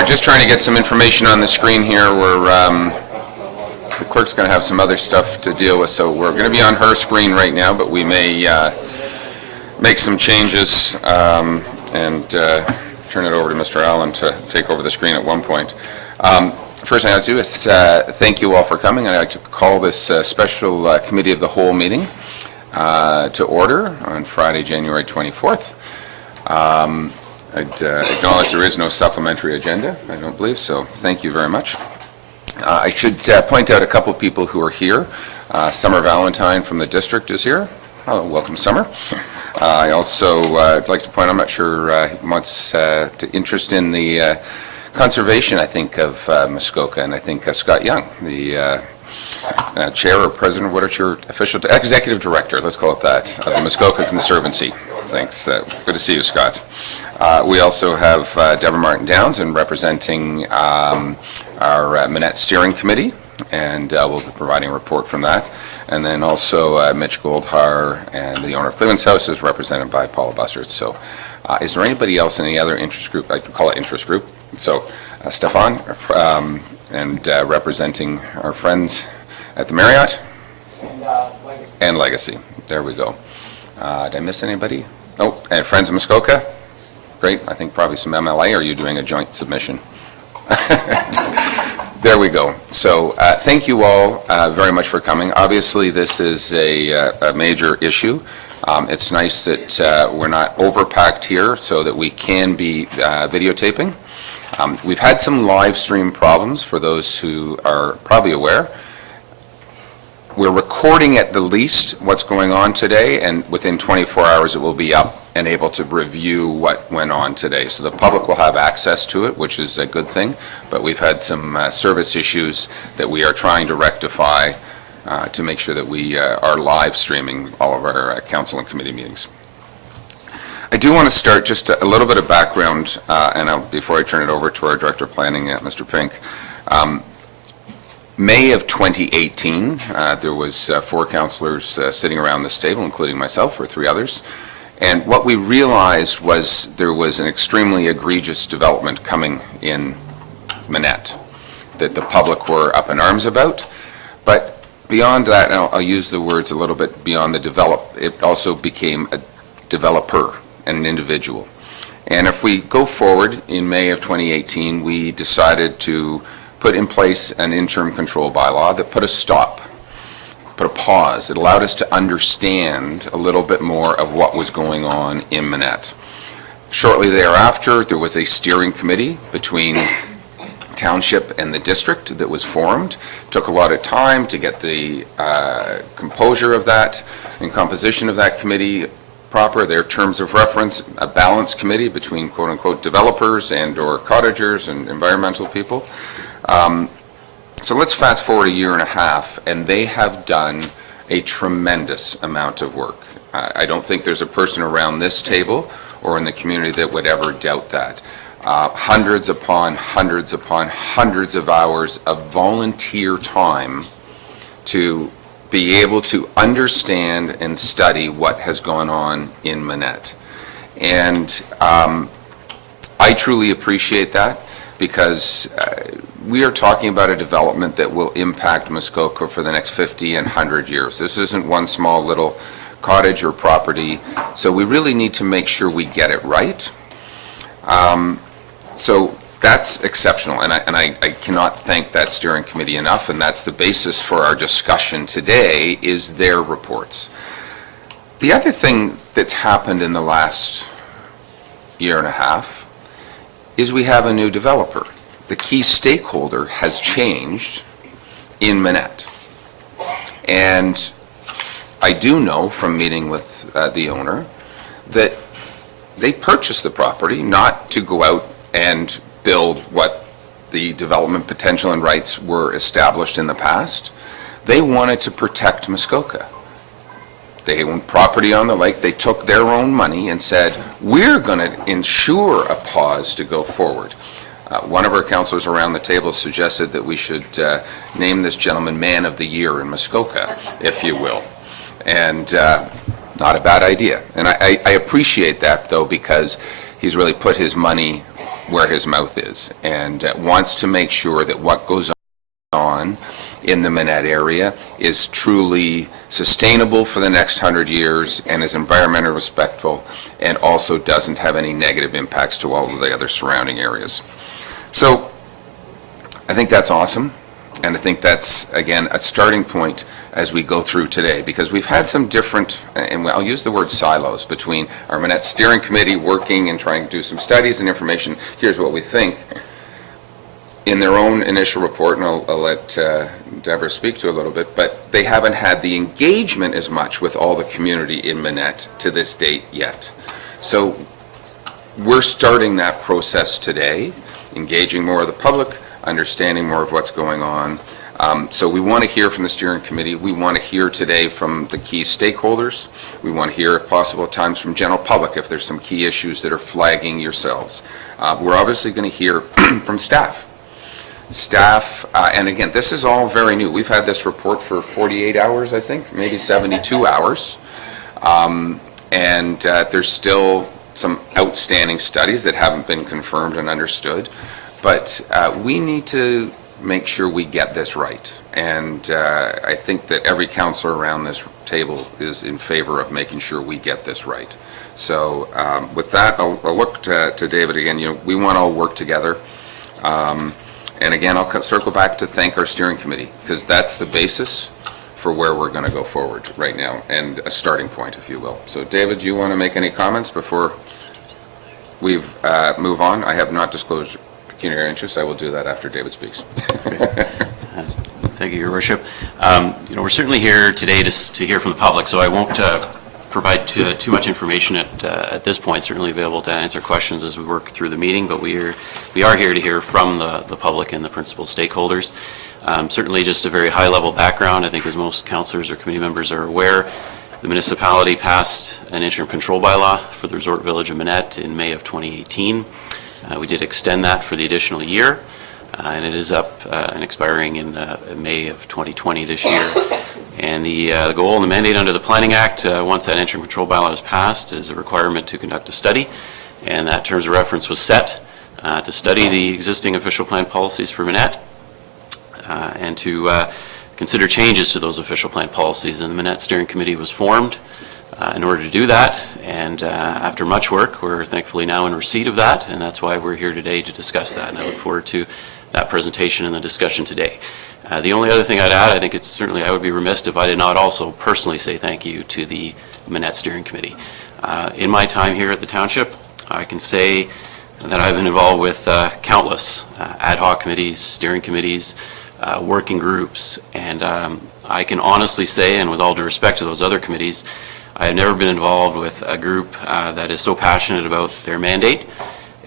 are just trying to get some information on the screen here. The clerk's going to have some other stuff to deal with, so we're going to be on her screen right now, but we may make some changes and turn it over to Mr. Allen to take over the screen at one point. First thing I'd do is thank you all for coming. I'd like to call this special Committee of the Whole meeting to order on Friday, January 24th. I'd acknowledge there is no supplementary agenda, I don't believe, so thank you very much. I should point out a couple of people who are here. Summer Valentine from the district is here. Oh, welcome, Summer. I also would like to point out, I'm not sure he wants to interest in the conservation, I think, of Muskoka, and I think Scott Young, the chair or president, what is your official, executive director, let's call it that, of the Muskoka Conservancy. Thanks. Good to see you, Scott. We also have Deborah Martin Downs and representing our Minett Steering Committee, and we'll be providing a report from that. And then also Mitch Goldhar and the owner of Cleveland's House is represented by Paula Bussard. So is there anybody else in any other interest group? I could call it interest group. So Stefan and representing our friends at the Marriott and Legacy. There we go. Did I miss anybody? Oh, and Friends of Muskoka. Great. I think probably some MLA. Are you doing a joint submission? There we go. So thank you all very much for coming. Obviously, this is a major issue. It's nice that we're not overpacked here so that we can be videotaping. We've had some live stream problems for those who are probably aware. We're recording at the least what's going on today, and within 24 hours it will be up and able to review what went on today. So the public will have access to it, which is a good thing, but we've had some service issues that we are trying to rectify to make sure that we are live streaming all of our council and committee meetings. I do want to start just a little bit of background, before I turn it over to our Director of Planning, Mr. Pink. May of 2018, there was 4 councillors sitting around this table, including myself or 3 others. And what we realized was there was an extremely egregious development coming in Minett that the public were up in arms about. But beyond that, and I'll use the words a little bit beyond the develop, it also became a developer and an individual. And if we go forward, in May of 2018, we decided to put in place an interim control bylaw that put a stop, put a pause. It allowed us to understand a little bit more of what was going on in Minett. Shortly thereafter, there was a steering committee between township and the district that was formed. It took a lot of time to get the composure of that and composition of that committee proper, their terms of reference, a balanced committee between quote-unquote developers and or cottagers and environmental people. So let's fast forward a year and a half, and they have done a tremendous amount of work. I don't think there's a person around this table or in the community that would ever doubt that. Hundreds upon hundreds upon hundreds of hours of volunteer time to be able to understand and study what has gone on in Minett. And I truly appreciate that, because we are talking about a development that will impact Muskoka for the next 50 and 100 years. This isn't one small little cottage or property, so we really need to make sure we get it right. So that's exceptional, and I cannot thank that steering committee enough, and that's the basis for our discussion today, is their reports. The other thing that's happened in the last year and a half is we have a new developer. The key stakeholder has changed in Minett. And I do know from meeting with the owner that they purchased the property not to go out and build what the development potential and rights were established in the past. They wanted to protect Muskoka. They owned property on the lake. They took their own money and said, we're going to ensure a pause to go forward. One of our councillors around the table suggested that we should name this gentleman Man of the Year in Muskoka, if you will. And not a bad idea. And I appreciate that, though, because he's really put his money where his mouth is, and wants to make sure that what goes on in the Minett area is truly sustainable for the next 100 years and is environmentally respectful, and also doesn't have any negative impacts to all of the other surrounding areas. So I think that's awesome, and I think that's, again, a starting point as we go through today, because we've had some different, and I'll use the word silos, between our Minett Steering Committee working and trying to do some studies and information. Here's what we think. In their own initial report, and I'll let Deborah speak to it a little bit, but they haven't had the engagement as much with all the community in Minett to this date yet. So we're starting that process today, engaging more of the public, understanding more of what's going on. So we want to hear from the steering committee. We want to hear today from the key stakeholders. We want to hear, if possible, at times from general public if there's some key issues that are flagging yourselves. We're obviously going to hear from staff. And again, this is all very new. We've had this report for 48 hours, I think, maybe 72 hours. And there's still some outstanding studies that haven't been confirmed and understood. But we need to make sure we get this right. And I think that every councillor around this table is in favor of making sure we get this right. So with that, I'll look to David again. You know, we want to all work together. And again, I'll circle back to thank our steering committee, because that's the basis for where we're going to go forward right now, and a starting point, if you will. So David, do you want to make any comments before we move on? I have not disclosed pecuniary interest. I will do that after David speaks. Thank you, Your Worship. You know, we're certainly here today to hear from the public, so I won't provide too much information at this point. Certainly available to answer questions as we work through the meeting, but we are here to hear from the public and the principal stakeholders. Certainly just a very high-level background. I think, as most councillors or committee members are aware, the municipality passed an interim control bylaw for the resort village of Minett in May of 2018. We did extend that for the additional year, and it is up and expiring in May of 2020 this year. And the goal and the mandate under the Planning Act, once that interim control bylaw is passed, is a requirement to conduct a study, and that terms of reference was set to study the existing official plan policies for Minett and to consider changes to those official plan policies. And the Minett Steering Committee was formed in order to do that, and after much work, we're thankfully now in receipt of that, and that's why we're here today to discuss that, and I look forward to that presentation and the discussion today. The only other thing I'd add, I think it's certainly, I would be remiss if I did not also personally say thank you to the Minett Steering Committee. In my time here at the Township, I can say that I've been involved with countless ad hoc committees, steering committees, working groups, and I can honestly say, and with all due respect to those other committees, I have never been involved with a group that is so passionate about their mandate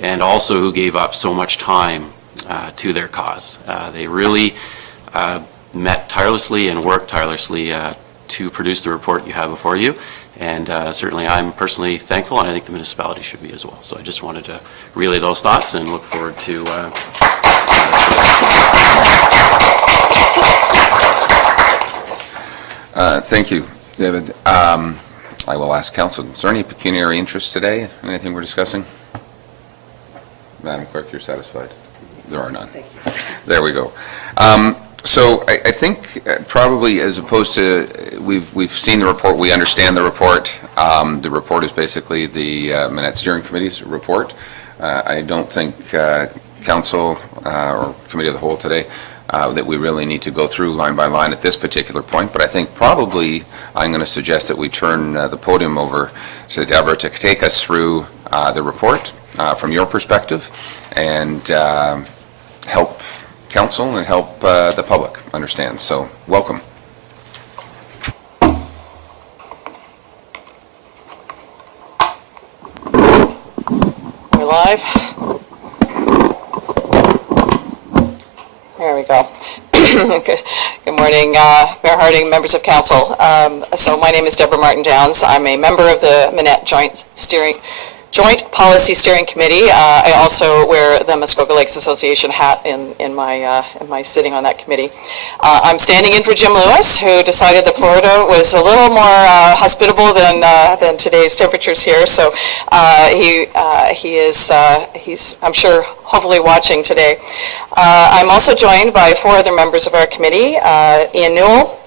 and also who gave up so much time to their cause. They really met tirelessly and worked tirelessly to produce the report you have before you, and certainly I'm personally thankful, and I think the municipality should be as well. So I just wanted to relay those thoughts and look forward to Thank you, David. I will ask council, is there any pecuniary interest today? Anything we're discussing? Madam Clerk, you're satisfied? There are none. Thank you. There we go. So I think probably, as opposed to, we've seen the report, we understand the report. The report is basically the Minett Steering Committee's report. I don't think council or committee of the whole today that we really need to go through line by line at this particular point, but I think probably I'm going to suggest that we turn the podium over to Deborah to take us through the report from your perspective, and help council and help the public understand. So welcome. We're live. There we go. Good morning, Mayor Harding, members of council. So my name is Deborah Martin Downs. I'm a member of the Minett Joint Steering Joint Policy Steering Committee. I also wear the Muskoka Lakes Association hat in my sitting on that committee. I'm standing in for Jim Lewis, who decided that Florida was a little more hospitable than today's temperatures here. So he's I'm sure hopefully watching today. I'm also joined by 4 other members of our committee: Ian Newell,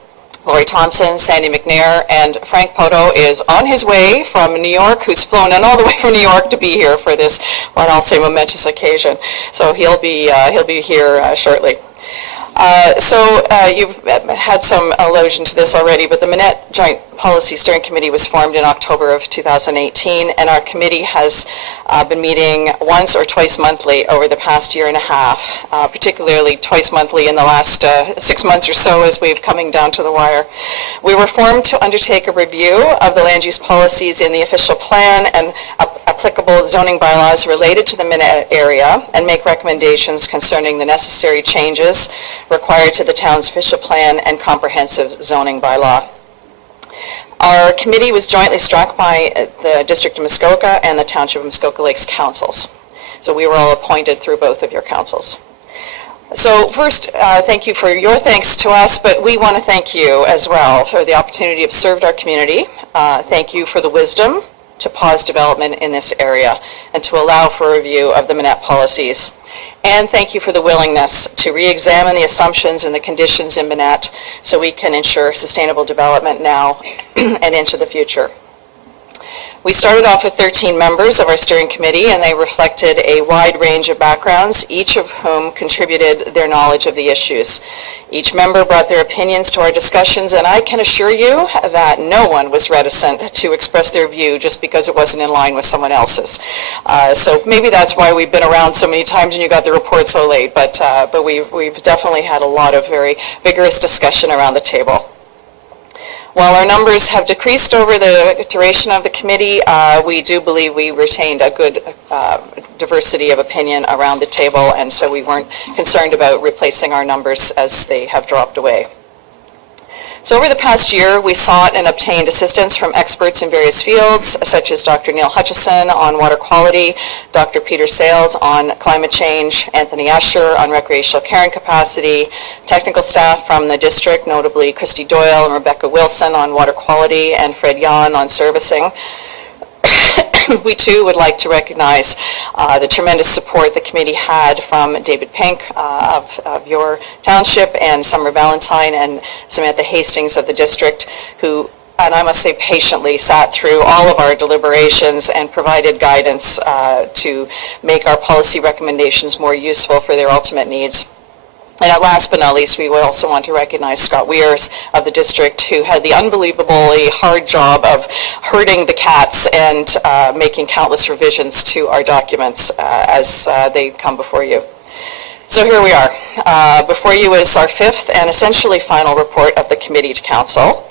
Lori Thompson, Sandy McNair, and Frank Poto is on his way from New York, who's flown in all the way from New York to be here for this, what I'll say, momentous occasion. So he'll be here shortly. You've had some allusion to this already, but the Minett Joint Policy Steering Committee was formed in October of 2018, and our committee has been meeting once or twice monthly over the past year and a half, particularly twice monthly in the last 6 months or so as we've coming down to the wire. We were formed to undertake a review of the land use policies in the official plan and applicable zoning bylaws related to the Minett area and make recommendations concerning the necessary changes required to the town's official plan and comprehensive zoning bylaw. Our committee was jointly struck by the District of Muskoka and the Township of Muskoka Lakes councils. So we were all appointed through both of your councils. So first, thank you for your thanks to us, but we want to thank you as well for the opportunity to have served our community. Thank you for the wisdom to pause development in this area and to allow for a review of the Minett policies. And thank you for the willingness to re-examine the assumptions and the conditions in Minett so we can ensure sustainable development now and into the future. We started off with 13 members of our steering committee, and they reflected a wide range of backgrounds, each of whom contributed their knowledge of the issues. Each member brought their opinions to our discussions, and I can assure you that no one was reticent to express their view just because it wasn't in line with someone else's. So maybe that's why we've been around so many times and you got the report so late, but we've definitely had a lot of very vigorous discussion around the table. While our numbers have decreased over the duration of the committee, we do believe we retained a good diversity of opinion around the table, and so we weren't concerned about replacing our numbers as they have dropped away. So over the past year, we sought and obtained assistance from experts in various fields, such as Dr. Neil Hutchison on water quality, Dr. Peter Sales on climate change, Anthony Escher on recreational carrying capacity, technical staff from the district, notably Christy Doyle and Rebecca Wilson on water quality, and Fred Yan on servicing. We too would like to recognize the tremendous support the committee had from David Pink of your township, and Summer Valentine and Samantha Hastings of the district, who, and I must say patiently, sat through all of our deliberations and provided guidance to make our policy recommendations more useful for their ultimate needs. And last but not least, we would also want to recognize Scott Weirs of the district, who had the unbelievably hard job of herding the cats and making countless revisions to our documents as they come before you. So here we are. Before you is our 5th and essentially final report of the committee to council.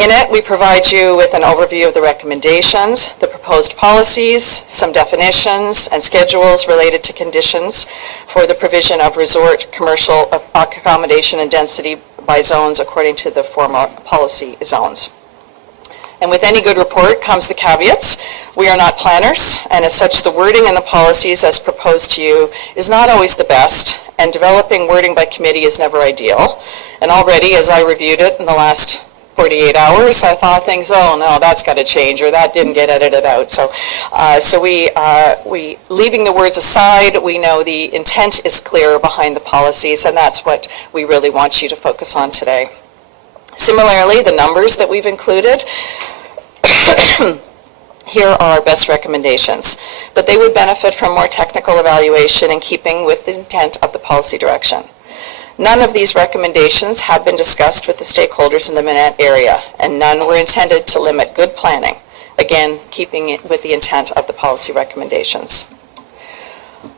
In it, we provide you with an overview of the recommendations, the proposed policies, some definitions and schedules related to conditions for the provision of resort commercial accommodation and density by zones according to the former policy zones. And with any good report comes the caveats. We are not planners, and as such, the wording in the policies as proposed to you is not always the best, and developing wording by committee is never ideal. And already, as I reviewed it in the last 48 hours, I thought things, oh no, that's got to change, or that didn't get edited out. So we leaving the words aside, we know the intent is clear behind the policies, and that's what we really want you to focus on today. Similarly, the numbers that we've included, here are our best recommendations, but they would benefit from more technical evaluation in keeping with the intent of the policy direction. None of these recommendations have been discussed with the stakeholders in the Minett area, and none were intended to limit good planning, again, keeping it with the intent of the policy recommendations.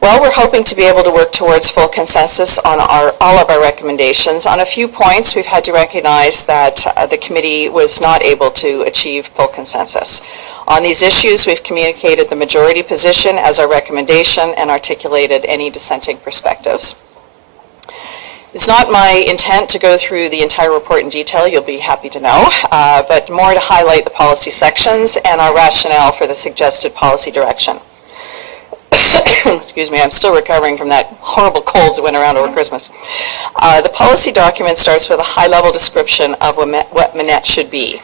Well, we're hoping to be able to work towards full consensus on all of our recommendations. On a few points, we've had to recognize that the committee was not able to achieve full consensus. On these issues, we've communicated the majority position as our recommendation and articulated any dissenting perspectives. It's not my intent to go through the entire report in detail, you'll be happy to know, but more to highlight the policy sections and our rationale for the suggested policy direction. Excuse me, I'm still recovering from that horrible cold that went around over Christmas. The policy document starts with a high-level description of what Minett should be.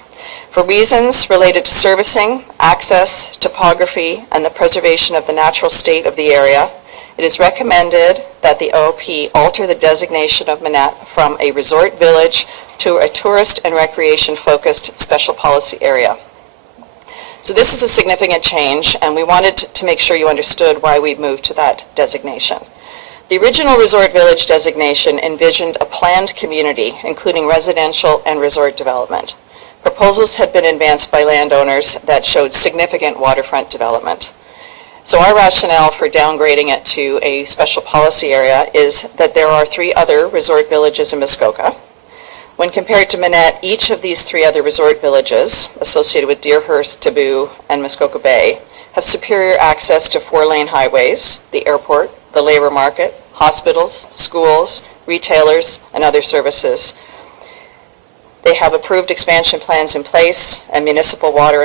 For reasons related to servicing, access, topography, and the preservation of the natural state of the area, it is recommended that the OP alter the designation of Minett from a resort village to a tourist and recreation-focused special policy area. So this is a significant change, and we wanted to make sure you understood why we moved to that designation. The original resort village designation envisioned a planned community, including residential and resort development. Proposals had been advanced by landowners that showed significant waterfront development. So our rationale for downgrading it to a special policy area is that there are 3 other resort villages in Muskoka. When compared to Minett, each of these 3 other resort villages, associated with Deerhurst, Taboo, and Muskoka Bay, have superior access to 4-lane highways, the airport, the labor market, hospitals, schools, retailers, and other services. They have approved expansion plans in place and municipal water